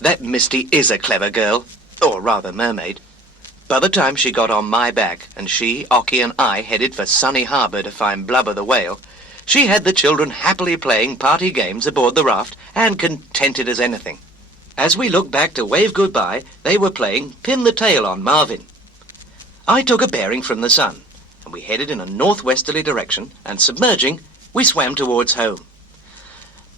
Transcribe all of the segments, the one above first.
That Misty is a clever girl, or rather mermaid. By the time she got on my back, and she, Ockie and I headed for Sunny Harbour to find Blubber the whale, she had the children happily playing party games aboard the raft and contented as anything. As we looked back to wave goodbye, they were playing Pin the Tail on Marvin. I took a bearing from the sun, and we headed in a northwesterly direction, and submerging, we swam towards home.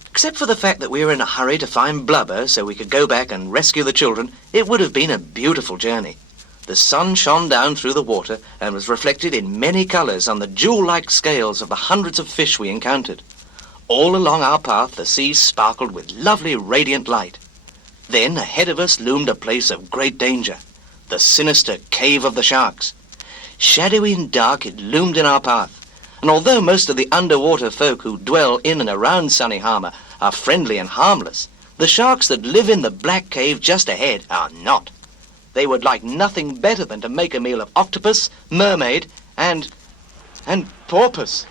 Except for the fact that we were in a hurry to find Blubber so we could go back and rescue the children, it would have been a beautiful journey. The sun shone down through the water and was reflected in many colours on the jewel-like scales of the hundreds of fish we encountered. All along our path the sea sparkled with lovely radiant light. Then ahead of us loomed a place of great danger, the sinister Cave of the Sharks. Shadowy and dark it loomed in our path, and although most of the underwater folk who dwell in and around Sunny Harbour are friendly and harmless, the sharks that live in the black cave just ahead are not. They would like nothing better than to make a meal of octopus, mermaid, and porpoise.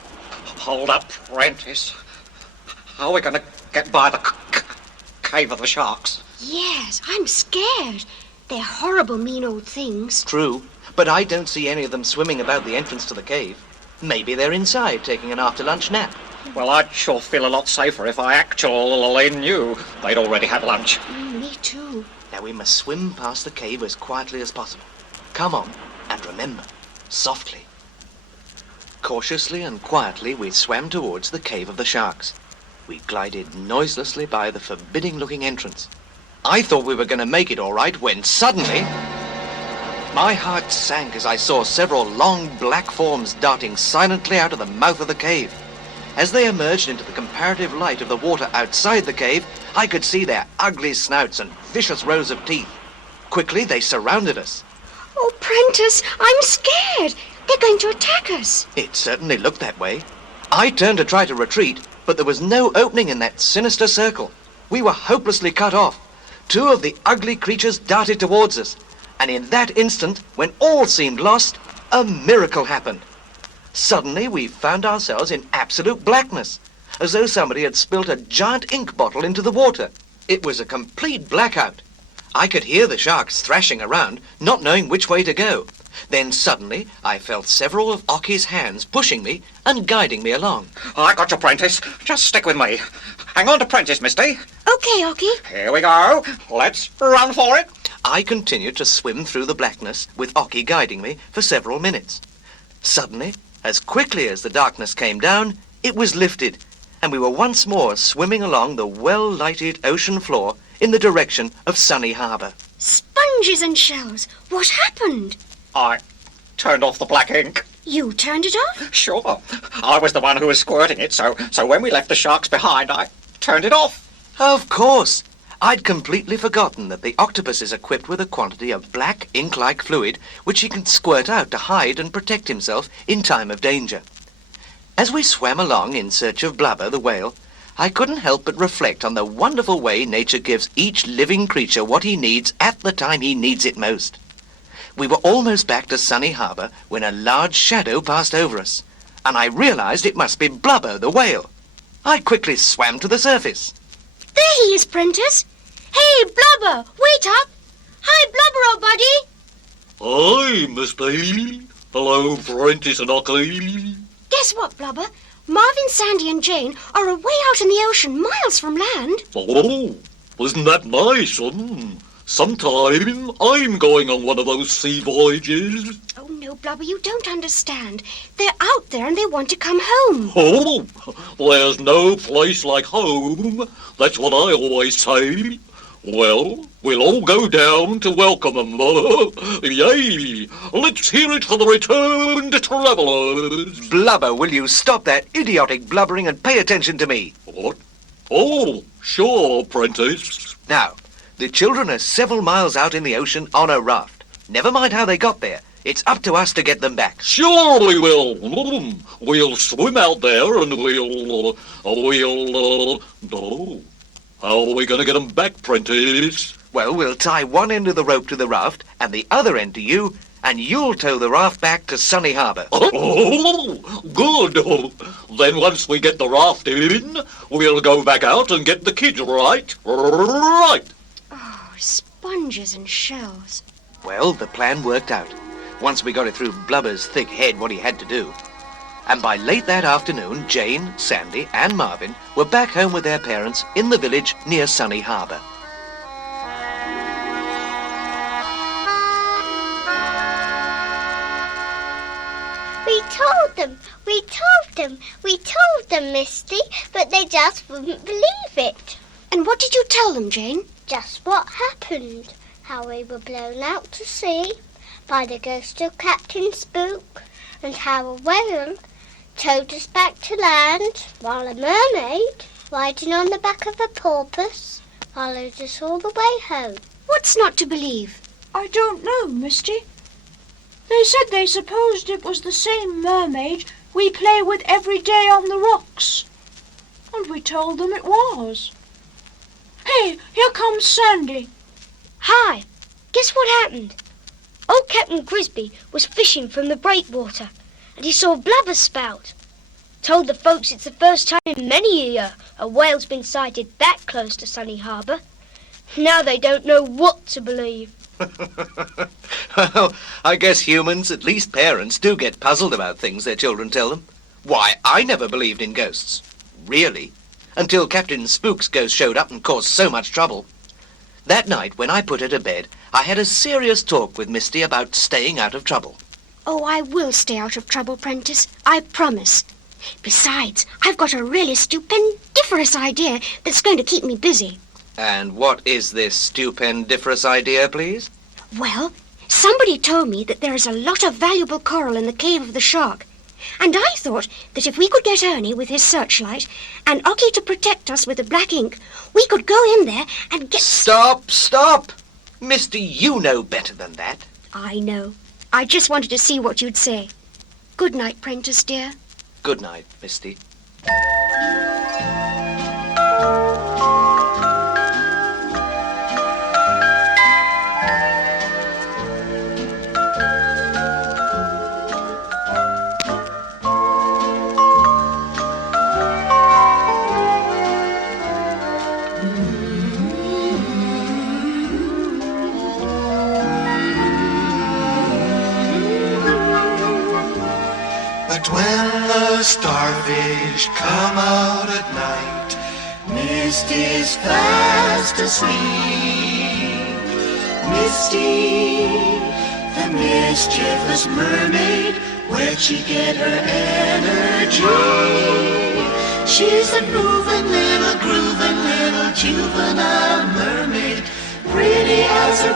Hold up, Prentice. How are we going to get by the Cave of the Sharks? Yes, I'm scared. They're horrible, mean old things. True, but I don't see any of them swimming about the entrance to the cave. Maybe they're inside taking an after-lunch nap. Well, I'd sure feel a lot safer if I actually knew they'd already had lunch. Me too. Now we must swim past the cave as quietly as possible. Come on, and remember, softly. Cautiously and quietly we swam towards the Cave of the Sharks. We glided noiselessly by the forbidding-looking entrance. I thought we were going to make it all right when suddenly my heart sank as I saw several long black forms darting silently out of the mouth of the cave. As they emerged into the comparative light of the water outside the cave, I could see their ugly snouts and vicious rows of teeth. Quickly, they surrounded us. Oh, Prentice, I'm scared. They're going to attack us. It certainly looked that way. I turned to try to retreat, but there was no opening in that sinister circle. We were hopelessly cut off. Two of the ugly creatures darted towards us, and in that instant, when all seemed lost, a miracle happened. Suddenly, we found ourselves in absolute blackness, as though somebody had spilt a giant ink bottle into the water. It was a complete blackout. I could hear the sharks thrashing around, not knowing which way to go. Then suddenly, I felt several of Ockie's hands pushing me and guiding me along. I got you, Prentice. Just stick with me. Hang on to Prentice, Misty. Okay, Ockie. Here we go. Let's run for it. I continued to swim through the blackness, with Ockie guiding me, for several minutes. Suddenly, as quickly as the darkness came down, it was lifted, and we were once more swimming along the well-lighted ocean floor in the direction of Sunny Harbour. Sponges and shells. What happened? I turned off the black ink. You turned it off? Sure. I was the one who was squirting it, so when we left the sharks behind, I turned it off. Of course. I'd completely forgotten that the octopus is equipped with a quantity of black ink-like fluid which he can squirt out to hide and protect himself in time of danger. As we swam along in search of Blubber the whale, I couldn't help but reflect on the wonderful way nature gives each living creature what he needs at the time he needs it most. We were almost back to Sunny Harbour when a large shadow passed over us, and I realized it must be Blubber the whale. I quickly swam to the surface. There he is, Prentice. Hey, Blubber, wait up. Hi, Blubber, old buddy. Hi, Misty. Hello, Prentice and Ockie. Guess what, Blubber? Marvin, Sandy and Jane are away out in the ocean, miles from land. Oh, isn't that nice? Sometime I'm going on one of those sea voyages. Oh, no, Blubber, you don't understand. They're out there and they want to come home. Oh, there's no place like home. That's what I always say. Well, we'll all go down to welcome them. Yay! Let's hear it for the returned travellers. Blubber, will you stop that idiotic blubbering and pay attention to me? What? Oh, sure, Prentice. Now, the children are several miles out in the ocean on a raft. Never mind how they got there. It's up to us to get them back. Sure we will. We'll swim out there and how are we going to get them back, Prentice? Well, we'll tie one end of the rope to the raft and the other end to you, and you'll tow the raft back to Sunny Harbour. Oh, good. Then once we get the raft in, we'll go back out and get the kids, right? Right. Oh, sponges and shells. Well, the plan worked out. Once we got it through Blubber's thick head what he had to do. And by late that afternoon, Jane, Sandy, and Marvin were back home with their parents in the village near Sunny Harbour. We told them, Misty, but they just wouldn't believe it. And what did you tell them, Jane? Just what happened. How we were blown out to sea by the ghost of Captain Spook, and how a whale towed us back to land, while a mermaid, riding on the back of a porpoise, followed us all the way home. What's not to believe? I don't know, Misty. They said they supposed it was the same mermaid we play with every day on the rocks. And we told them it was. Hey, here comes Sandy. Hi, guess what happened? Old Captain Grisby was fishing from the breakwater, and he saw Blubber spout. Told the folks it's the first time in many a year a whale's been sighted that close to Sunny Harbour. Now they don't know what to believe. Well, I guess humans, at least parents, do get puzzled about things their children tell them. Why, I never believed in ghosts. Really. Until Captain Spook's ghost showed up and caused so much trouble. That night, when I put her to bed, I had a serious talk with Misty about staying out of trouble. Oh, I will stay out of trouble, Prentice. I promise. Besides, I've got a really stupendiferous idea that's going to keep me busy. And what is this stupendiferous idea, please? Well, somebody told me that there is a lot of valuable coral in the cave of the shark. And I thought that if we could get Ernie with his searchlight and Ockie to protect us with the black ink, we could go in there and get... Stop! Misty, you know better than that. I know. I just wanted to see what you'd say. Good night, Prentice, dear. Good night, Misty. But when the starfish come out at night, Misty's fast asleep. Misty, the mischievous mermaid, where'd she get her energy? She's a grooving little juvenile mermaid, pretty as her